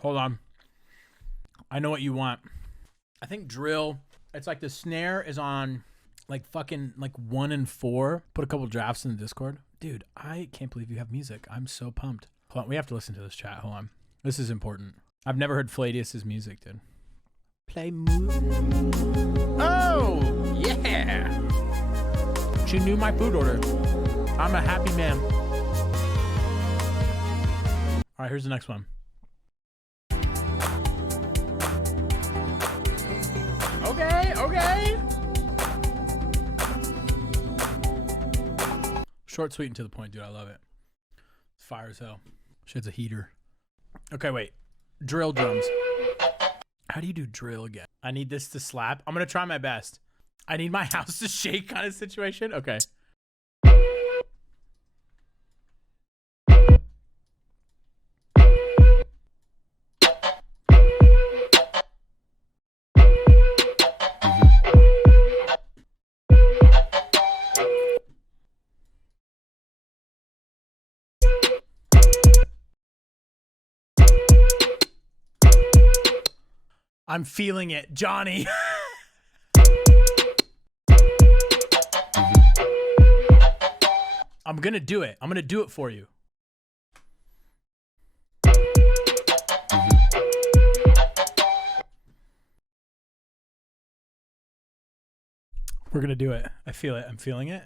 Hold on. I know what you want. I think drill. It's like the snare is on like fucking like 1 and 4. Put a couple drafts in the Discord. Dude, I can't believe you have music. I'm so pumped. Hold on. We have to listen to this chat. Hold on. This is important. I've never heard Fladius's music, dude. Play music. Oh, yeah. She knew my food order. I'm a happy man. All right, here's the next one. Okay, okay. Short, sweet, and to the point, dude. I love it. It's fire as hell. Shit's a heater. Okay, wait. Drill drums. How do you do drill again? I need this to slap. I'm going to try my best. I need my house to shake kind of situation. Okay. I'm feeling it, Johnny. I'm gonna do it. I'm gonna do it for you. We're gonna do it. I feel it. I'm feeling it.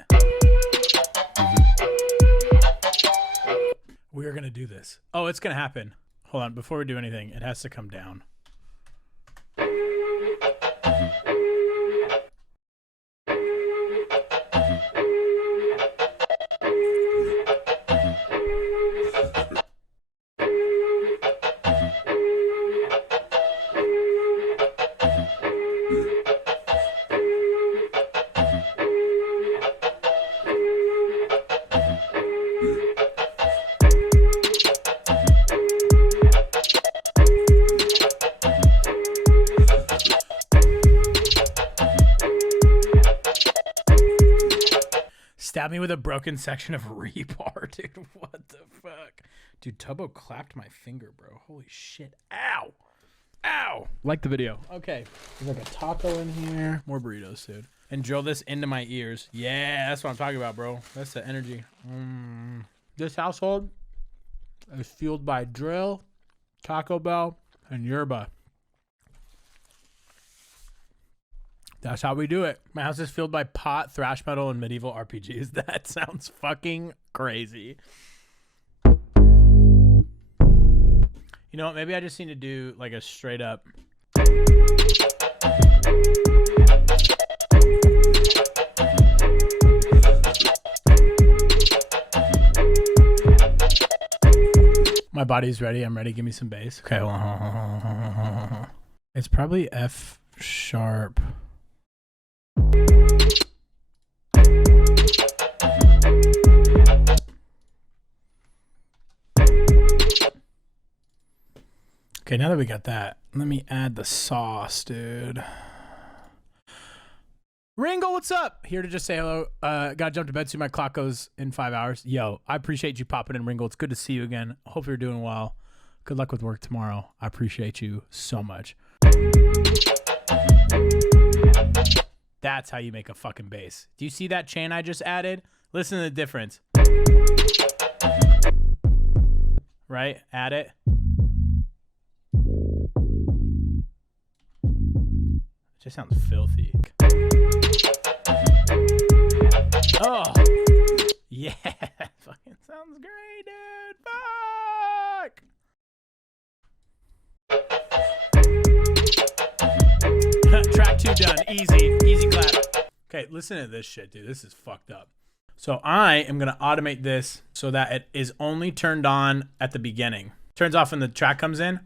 We are gonna do this. Oh, it's gonna happen. Hold on. Before we do anything, it has to come down. Stab me with a broken section of rebar, dude. What the fuck? Dude, Tubbo clapped my finger, bro. Holy shit. Ow. Ow. Like the video. Okay. There's like a taco in here. More burritos, dude. And drill this into my ears. Yeah, that's what I'm talking about, bro. That's the energy. This household is fueled by drill, Taco Bell, and yerba. That's how we do it. My house is filled by pot, thrash metal, and medieval RPGs. That sounds fucking crazy. You know what? Maybe I just need to do like a straight up. My body's ready. I'm ready. Give me some bass. Okay, hold on. It's probably F sharp. Okay, now that we got that, let me add the sauce, dude. Ringo, what's up? Here to just say hello. Gotta jump to bed soon. My clock goes in 5 hours. Yo, I appreciate you popping in, Ringo. It's good to see you again. Hope you're doing well. Good luck with work tomorrow. I appreciate you so much. That's how you make a fucking bass. Do you see that chain I just added? Listen to the difference. Right? Add it. It just sounds filthy. Oh. Yeah. Fucking sounds great, dude. Fuck. Track 2 done. Easy. Easy clap. Okay, listen to this shit, dude. This is fucked up. So I am going to automate this so that it is only turned on at the beginning. Turns off when the track comes in.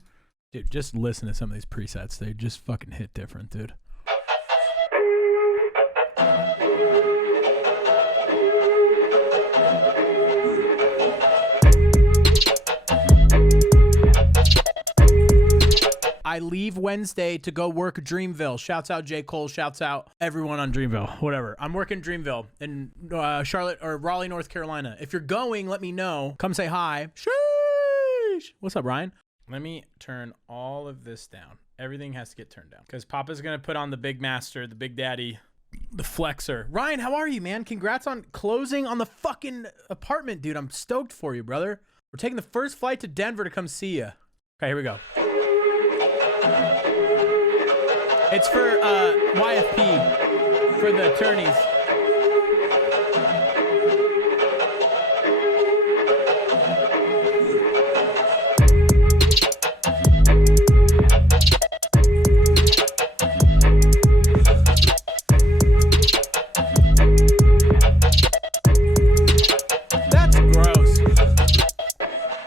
Dude, just listen to some of these presets. They just fucking hit different, dude. I leave Wednesday to go work Dreamville. Shouts out J. Cole. Shouts out everyone on Dreamville. Whatever. I'm working Dreamville in Charlotte or Raleigh, North Carolina. If you're going, let me know. Come say hi. Sheesh. What's up, Ryan? Let me turn all of this down. Everything has to get turned down because Papa's going to put on the big master, the big daddy, the flexor. Ryan, how are you, man? Congrats on closing on the fucking apartment, dude. I'm stoked for you, brother. We're taking the first flight to Denver to come see you. Okay, here we go. It's for YFP, for the attorneys.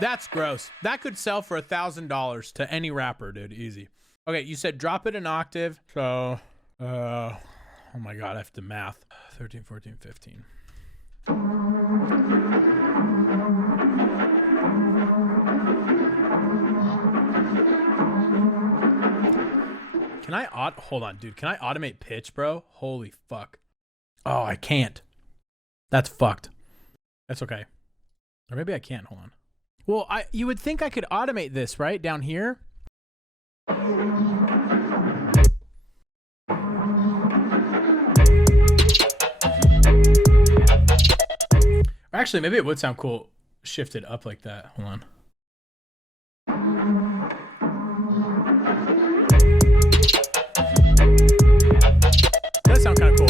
That's gross. That could sell for $1,000 to any rapper, dude. Easy. Okay, you said drop it an octave. So, oh my God, I have to math. 13, 14, 15. Can I hold on, dude. Can I automate pitch, bro? Holy fuck. Oh, I can't. That's fucked. That's okay. Or maybe I can't. Hold on. Well, you would think I could automate this, right? Down here. Or actually, maybe it would sound cool shifted up like that. Hold on. That sounds kind of cool.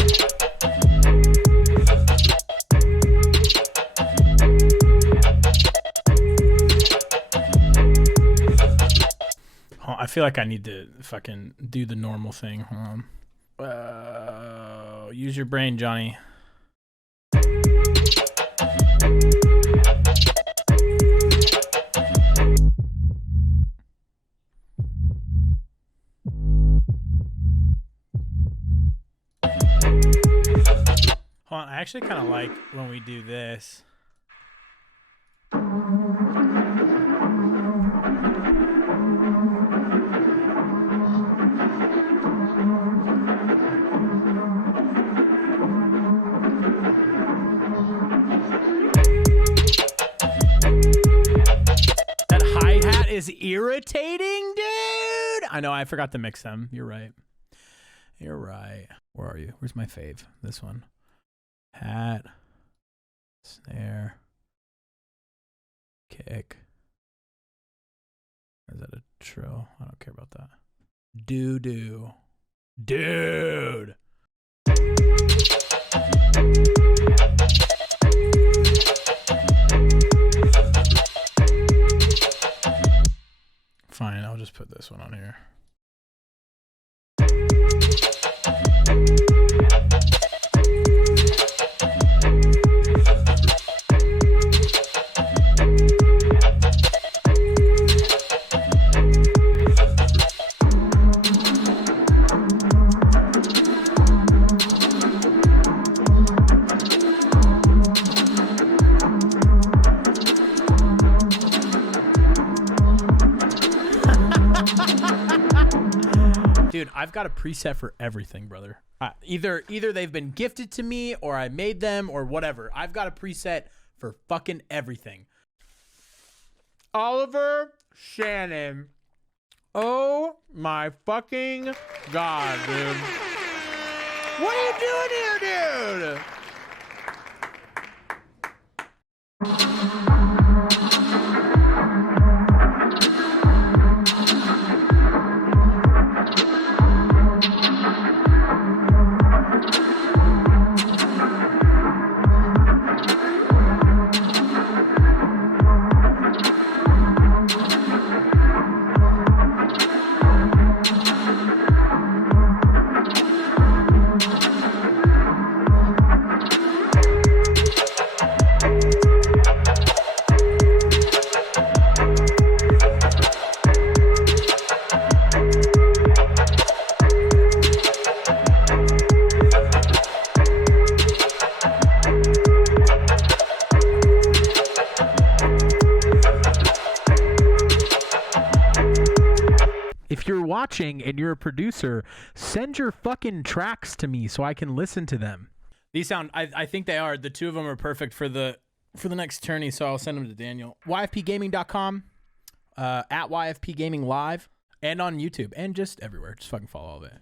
I feel like I need to fucking do the normal thing. Hold on. Use your brain, Johnny. Hold on, I actually kind of like when we do this. Is irritating, dude. I know, I forgot to mix them. You're right. You're right. Where are you? Where's my fave? This one. Hat. Snare. Kick. Is that a trill? I don't care about that. Doo-doo. Dude. Fine, I'll just put this one on here. Dude, I've got a preset for everything, brother. Either they've been gifted to me or I made them or whatever. I've got a preset for fucking everything. Oliver Shannon. Oh my fucking God, dude. What are you doing here, dude? Watching and you're a producer, send your fucking tracks to me so I can listen to them. These sound, I think they are. The two of them are perfect for the next tourney, so I'll send them to Daniel. YFPgaming.com. at YFP Gaming Live, and on YouTube, and just everywhere. Just fucking follow all of it.